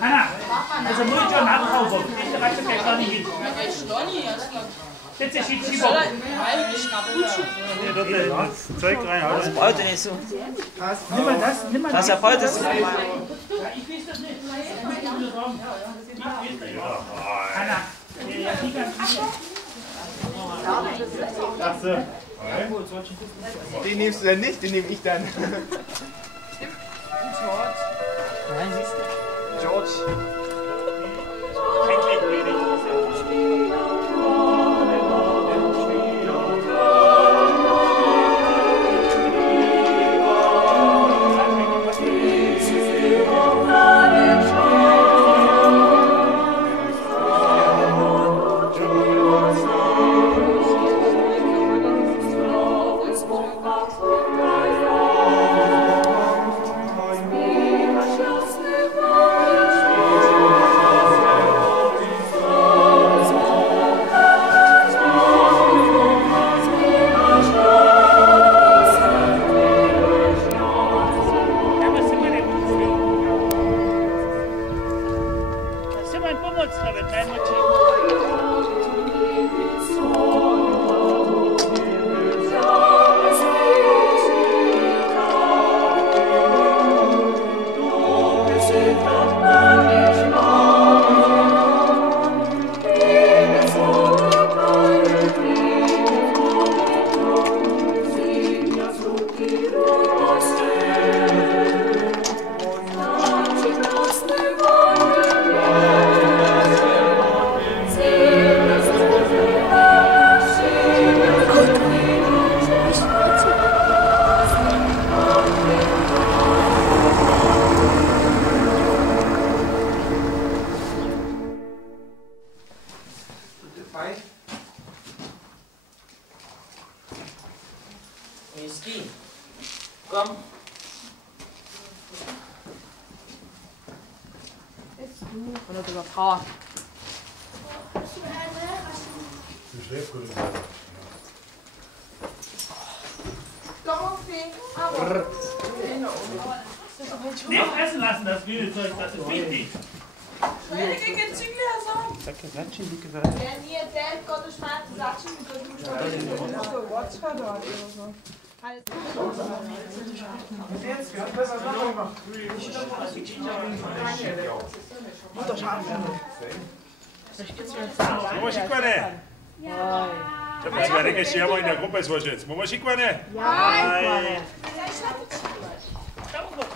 Hanna, also muss ich schon nachkaufen. Ich reiche mir gar nicht hin. Jetzt ist die Schieber. Das Zeug rein, Das braucht ihr nicht so. Nimm mal Das ist ja bald das. Ich weiß das nicht. Hanna, Ach so. Den nimmst du dann nicht, den nehme ich dann. Nein, siehst du. George. Whisky. Komm. Von der Frau. Du schläfst gut. nicht essen lassen, das wilde Zeug, das ist wichtig. Mama Schikwane! Ja, das war nicht schwer in der Gruppe, so jetzt. Mama Schikwane! Ja, Schau mal.